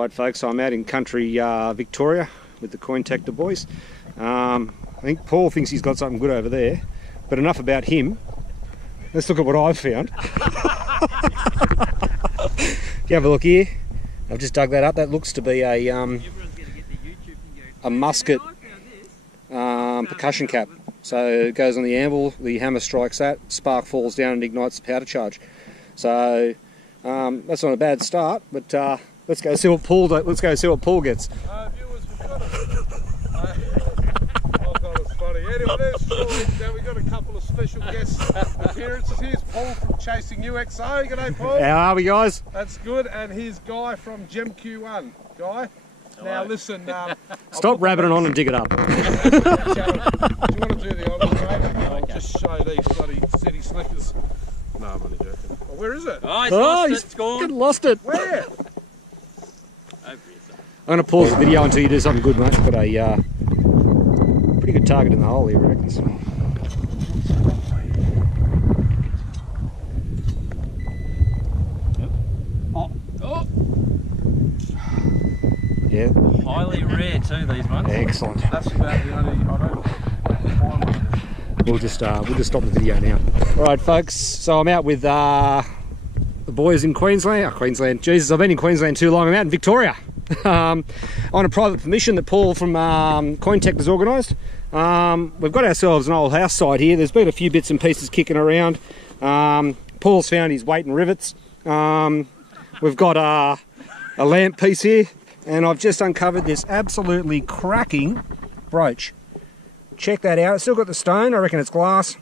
Alright folks, so I'm out in country Victoria with the Cointector boys. I think Paul thinks he's got something good over there, but enough about him. Let's look at what I've found. If you have a look here, I've just dug that up. That looks to be a musket percussion cap. So it goes on the anvil, the hammer strikes that, spark falls down and ignites the powder charge. So that's not a bad start, but let's go see what Paul gets. Viewers, we've got oh god, it's funny. Anyway, there's Troy. Now we've got a couple of special guest appearances. Here's Paul from Chasing UXO. G'day, Paul. How are we, guys? That's good. And here's Guy from GemQ1. Guy. Now listen. Stop rabbiting on and dig it up. Do you want to do the honours, mate? I'll just show these bloody city slickers. No, I'm only joking. Well, where is it? Oh, he's lost it. It's gone. Lost it. Where? I'm going to pause the video until you do something good, mate. Got a pretty good target in the hole here, I reckon. So. Oh. Yeah. Highly rare too, these ones. Excellent. That's about the only. I don't find one. We'll just stop the video now. All right, folks. So I'm out with the boys in Queensland. Queensland. Jesus, I've been in Queensland too long. I'm out in Victoria. On a private permission that Paul from Cointector has organised. We've got ourselves an old house site here. There's been a few bits and pieces kicking around. Paul's found his weight and rivets. We've got a lamp piece here, and I've just uncovered this absolutely cracking brooch. Check that out. It's still got the stone. I reckon it's glass.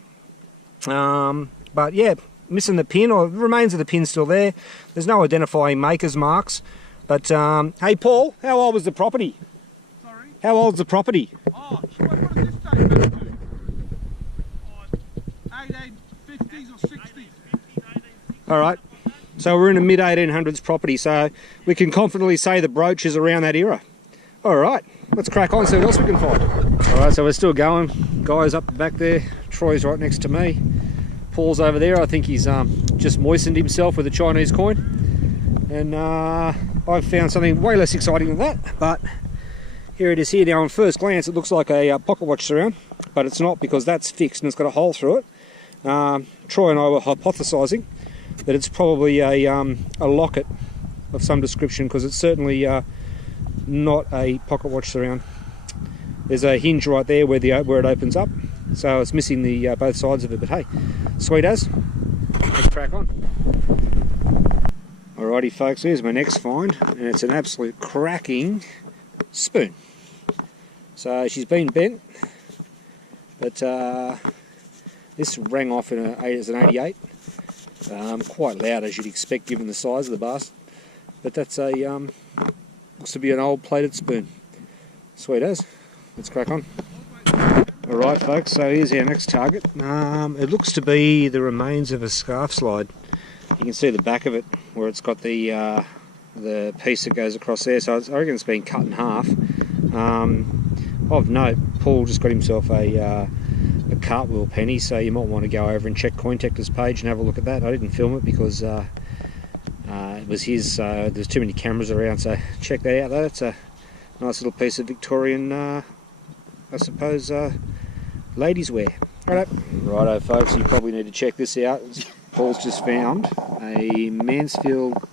But yeah, missing the pin, or the remains of the pin still there. There's no identifying maker's marks. But, hey Paul, how old was the property? Sorry? How old's the property? Oh, what does this date go to? 1850s or 60s? Alright, so we're in a mid-1800s property, so we can confidently say the brooch is around that era. Alright, let's crack on, see what else we can find. Alright, so we're still going. Guy's up the back there, Troy's right next to me. Paul's over there. I think he's just moistened himself with a Chinese coin. And I've found something way less exciting than that, but here it is here. Now on first glance it looks like a pocket watch surround, but it's not, because that's fixed and it's got a hole through it. Troy and I were hypothesising that it's probably a locket of some description, because it's certainly not a pocket watch surround. There's a hinge right there where it opens up, so it's missing the both sides of it, but hey, sweet as. Let's crack on. Alrighty folks, here's my next find, and it's an absolute cracking spoon. So she's been bent, but this rang off as an 88. Quite loud, as you'd expect given the size of the bastard. But that's looks to be an old plated spoon. Sweet as. Let's crack on. Alright folks, so here's our next target. It looks to be the remains of a scarf slide. You can see the back of it where it's got the piece that goes across there, so I reckon it's been cut in half. Of note, Paul just got himself a cartwheel penny, so you might want to go over and check Cointector's page and have a look at that. I didn't film it because it was his, there's too many cameras around, so check that out though. It's a nice little piece of Victorian, I suppose, ladies' wear. Righto folks, you probably need to check this out. Paul's just found a Mansfield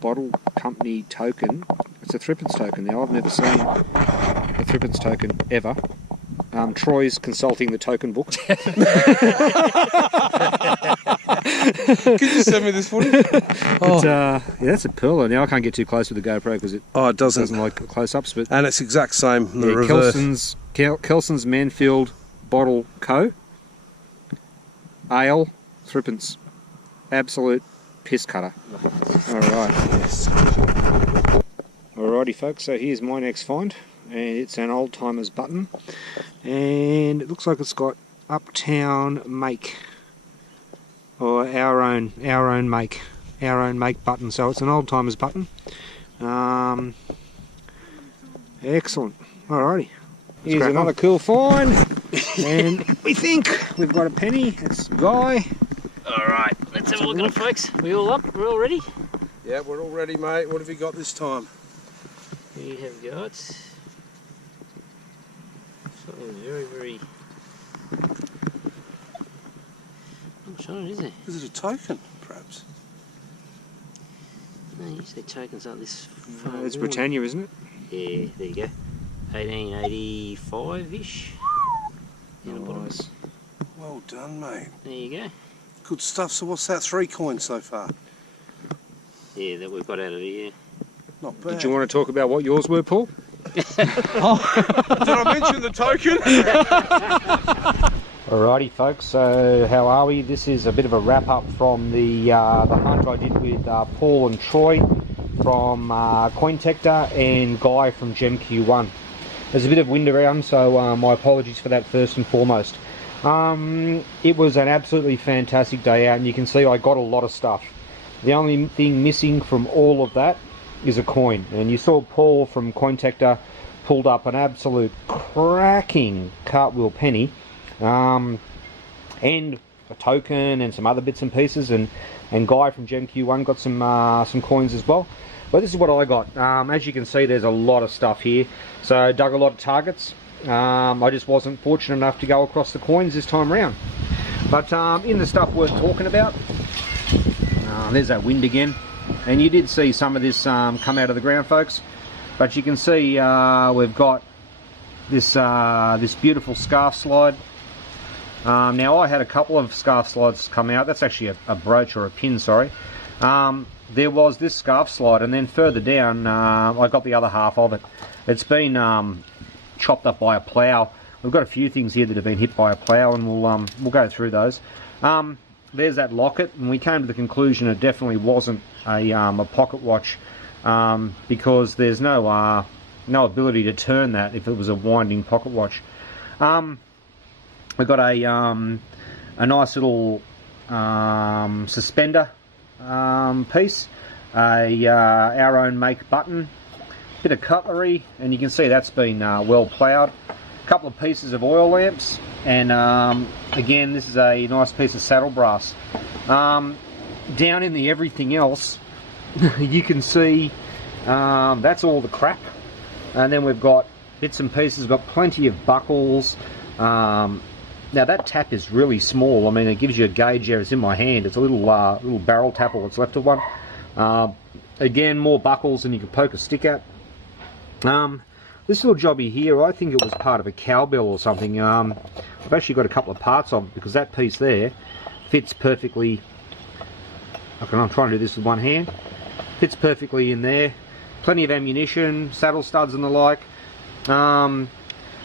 Bottle Company token. It's a threepence token. Now, I've never seen a threepence token ever. Troy's consulting the token book. Could you send me this footage? Yeah, that's a pearler. Now I can't get too close with the GoPro because it doesn't like close-ups. But and it's exact same. Yeah, the reverse. Kelson's Mansfield Bottle Co. Ale, threepence. Absolute piss cutter. Alright. Alrighty folks, so here's my next find, and it's an old timer's button, and it looks like it's got Uptown make, or our own make button. So it's an old timer's button. Excellent. Alrighty. Here's another cool find. And we think we've got a penny. It's Guy. Alright, let's have a look at it folks. We all up? We're all ready? Yeah, we're all ready, mate. What have you got this time? We have got something very, very... Not sure, is it? Is it a token, perhaps? No, usually tokens like this. It's Britannia, isn't it? Yeah, there you go. 1885-ish. Nice. Well done, mate. There you go. Good stuff. So what's that, 3 coins so far? Yeah, that we've got out of here. Not bad. Did you want to talk about what yours were, Paul? Did I mention the token? Alrighty folks, so how are we? This is a bit of a wrap up from the hunt I did with Paul and Troy from Cointector and Guy from GemQ1. There's a bit of wind around, so my apologies for that first and foremost. It was an absolutely fantastic day out, and you can see I got a lot of stuff. The only thing missing from all of that is a coin, and you saw Paul from Cointector pulled up an absolute cracking cartwheel penny, and a token and some other bits and pieces, and Guy from GemQ1 got some coins as well. But this is what I got. As you can see, there's a lot of stuff here, so I dug a lot of targets. I just wasn't fortunate enough to go across the coins this time around. But in the stuff worth talking about, there's that wind again, and you did see some of this come out of the ground, folks. But you can see we've got this this beautiful scarf slide. Now I had a couple of scarf slides come out. That's actually a brooch or a pin, sorry. There was this scarf slide, and then further down I got the other half of it. It's been chopped up by a plough. We've got a few things here that have been hit by a plough, and we'll go through those. There's that locket, and we came to the conclusion it definitely wasn't a pocket watch, because there's no ability to turn that if it was a winding pocket watch. We've got a nice little suspender piece, our own make button, bit of cutlery, and you can see that's been well ploughed. A couple of pieces of oil lamps, and again, this is a nice piece of saddle brass. Down in the everything else, you can see that's all the crap, and then we've got bits and pieces. We've got plenty of buckles. Now that tap is really small. I mean, it gives you a gauge there. It's in my hand. It's a little barrel tap, or what's left of one. Again, more buckles than you can poke a stick at. This little jobby here, I think it was part of a cowbell or something. I've actually got a couple of parts of it, because that piece there fits perfectly. Okay, I'm trying to do this with one hand. Fits perfectly in there. Plenty of ammunition, saddle studs and the like. But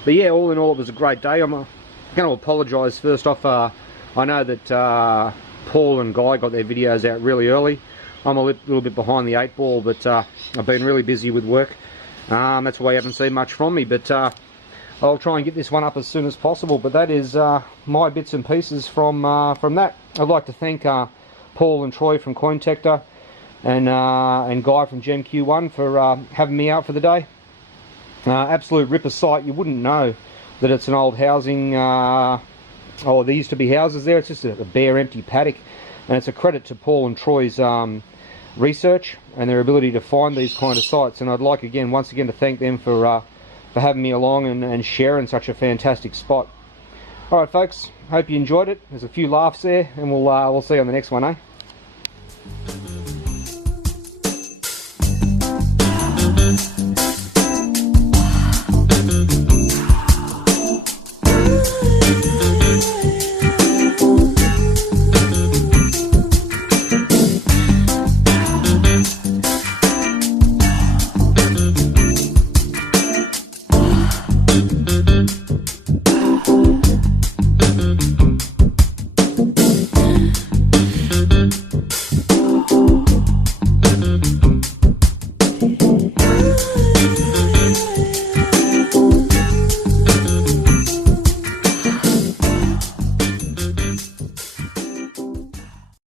yeah, all in all, it was a great day. I'm going to apologise first off. I know that Paul and Guy got their videos out really early. I'm a little bit behind the 8 ball, but I've been really busy with work. That's why you haven't seen much from me, but I'll try and get this one up as soon as possible. But that is my bits and pieces from that. I'd like to thank Paul and Troy from Cointector and Guy from GemQ1 for having me out for the day. Absolute ripper site. You wouldn't know that it's an old housing, there used to be houses there. It's just a bare empty paddock, and it's a credit to Paul and Troy's research and their ability to find these kind of sites. And I'd like once again to thank them for having me along and sharing such a fantastic spot. Alright folks, hope you enjoyed it. There's a few laughs there, and we'll see you on the next one, eh?